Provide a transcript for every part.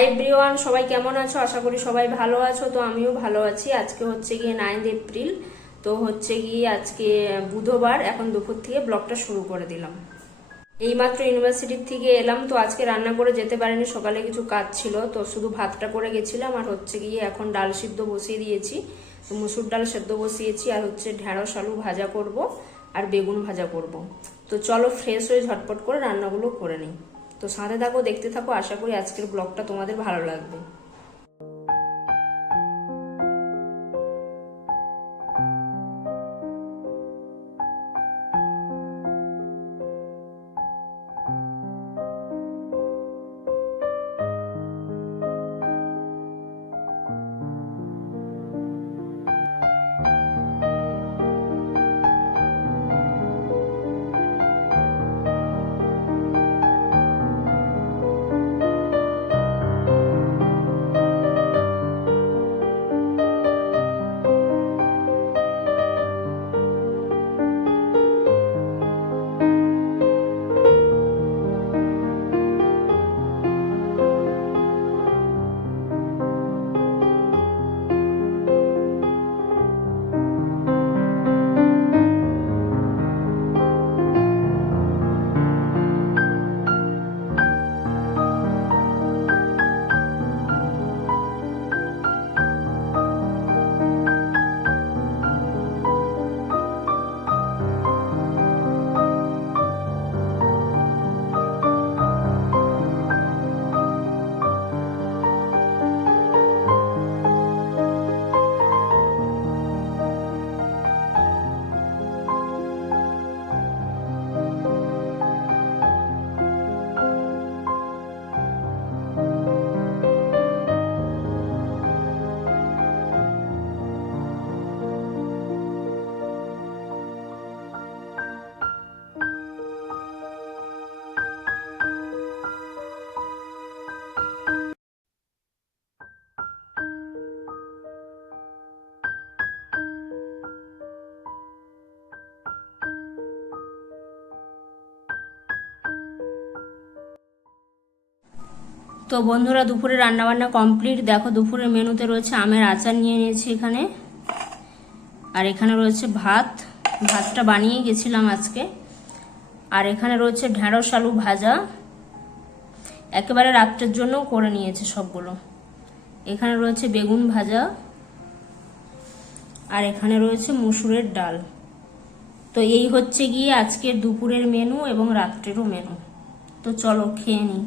Hi everyone, সবাই কেমন আছো? আশা করি সবাই ভালো আছো। তো আমিও ভালো আছি। আজকে হচ্ছে গিয়ে 9 এপ্রিল। তো হচ্ছে গিয়ে আজকে বুধবার, এখন দুপুর থেকে ব্লগটা শুরু করে দিলাম। এইমাত্র ইউনিভার্সিটির থেকে এলাম। তো আজকে রান্না করে যেতে পারিনি, সকালে কিছু কাজ ছিল, তো শুধু ভাতটা করে গেছিলাম। আর হচ্ছে গিয়ে এখন ডাল সিদ্ধ বসিয়ে দিয়েছি, তো মুসুর ডাল সেদ্ধ বসিয়েছি। আর হচ্ছে ঢেঁড়স আলু ভাজা করব আর বেগুন ভাজা করব। তো চলো ফ্রেশ হয়ে ঝটপট করে রান্নাগুলো করে নিই। তো সাথে থাকো, দেখতে থাকো। আশা করি আজকের ব্লগটা তোমাদের ভালো লাগবে। তো বন্ধুরা, দুপুরে রান্নাবান্না কমপ্লিট। দেখো, দুপুরের মেনুতে রয়েছে আমের আচার নিয়ে নিয়েছি এখানে, আর এখানে রয়েছে ভাতটা বানিয়ে গেছিলাম আজকে। আর এখানে রয়েছে ঢেঁড়স আলু ভাজা, একেবারে রাত্রের জন্য করে নিয়েছে সবগুলো। এখানে রয়েছে বেগুন ভাজা, আর এখানে রয়েছে মুসুরের ডাল। তো এই হচ্ছে গিয়ে আজকের দুপুরের মেনু এবং রাত্রেরও মেনু। তো চলো খেয়ে নিই।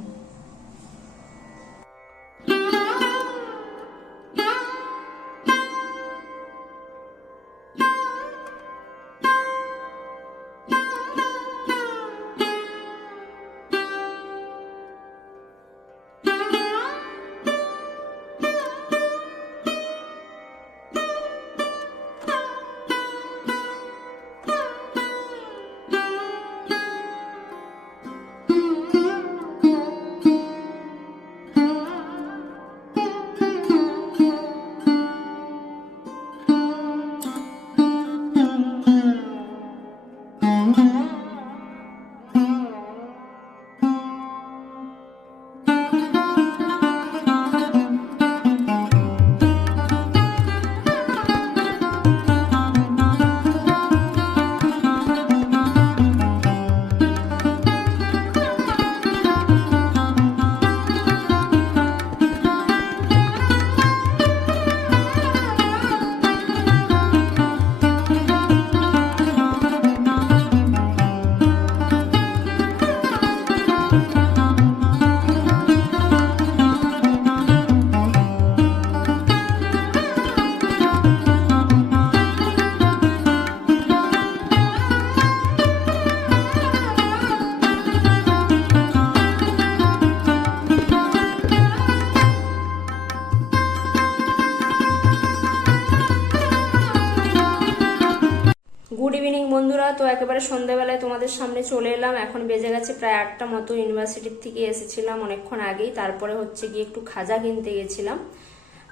গুড ইভিনিং বন্ধুরা। তো একেবারে সন্ধ্যাবেলায় তোমাদের সামনে চলে এলাম। এখন বেজে গেছে প্রায় 8টা মতো। ইউনিভার্সিটির থেকে এসেছিলাম অনেকক্ষণ আগেই। তারপরে হচ্ছে গিয়ে একটু খাজা কিনতে গেছিলাম।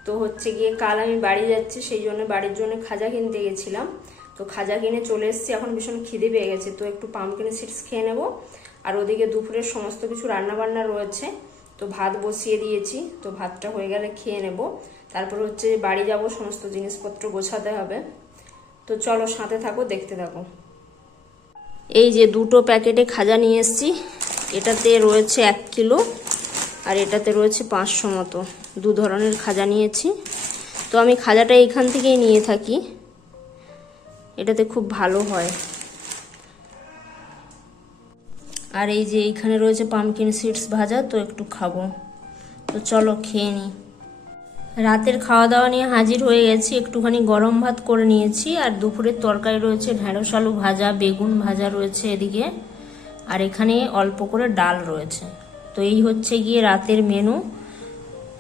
তো হচ্ছে গিয়ে কাল আমি বাড়ি যাচ্ছি, সেই জন্য বাড়ির জন্য খাজা কিনতে গেছিলাম। তো খাজা কিনে চলে এসেছি। এখন ভীষণ খিদে পেয়ে গেছে, তো একটু পাম্পকিন সিডস খেয়ে নেবো। আর ওদিকে দুপুরের সমস্ত কিছু রান্না বান্না রয়েছে, তো ভাত বসিয়ে দিয়েছি, তো ভাতটা হয়ে গেলে খেয়ে নেব। তারপর হচ্ছে বাড়ি যাব, সমস্ত জিনিসপত্র গোছাতে হবে। তো চলো সাথে থাকো, দেখতে থাকো। এই যে 2টো প্যাকেটে খাজা নিয়ে এসেছি, এটাতে রয়েছে 1 কিলো আর এটাতে রয়েছে 500 মতো। 2 ধরনের খাজা নিয়েছি। তো আমি খাজাটা এইখান থেকেই নিয়ে থাকি, এটাতে খুব ভালো হয়। আর এই যে এইখানে রয়েছে পামকিন সিডস ভাজা, তো একটু খাবো। তো চলো খেয়ে নিই। রাতের খাওয়া দাওয়া নিয়ে হাজির হয়ে গেছি। একটুখানি গরম ভাত করে নিয়েছি, আর দুপুরের তরকারি রয়েছে ঢেঁড়স আলু ভাজা, বেগুন ভাজা রয়েছে এদিকে, আর এখানে অল্প করে ডাল রয়েছে। তো এই হচ্ছে গিয়ে রাতের মেনু।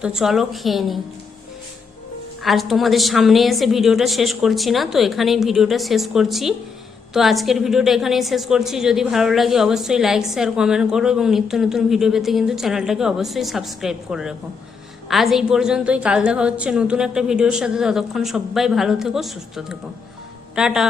তো চলো খেয়ে নিই। আর তোমাদের সামনে এসে ভিডিওটা শেষ করছি না, তো এখানেই ভিডিওটা শেষ করছি। তো আজকের ভিডিওটা এখানেই শেষ করছি। যদি ভালো লাগে অবশ্যই লাইক শেয়ার কমেন্ট করো, এবং নিত্য নতুন ভিডিও পেতে কিন্তু চ্যানেলটাকে অবশ্যই সাবস্ক্রাইব করে রাখো। আজ এই পর্যন্তই, কাল দেখা হচ্ছে নতুন একটা ভিডিওর সাথে। ততক্ষণ সবাই ভালো থেকো, সুস্থ থেকো, টাটা।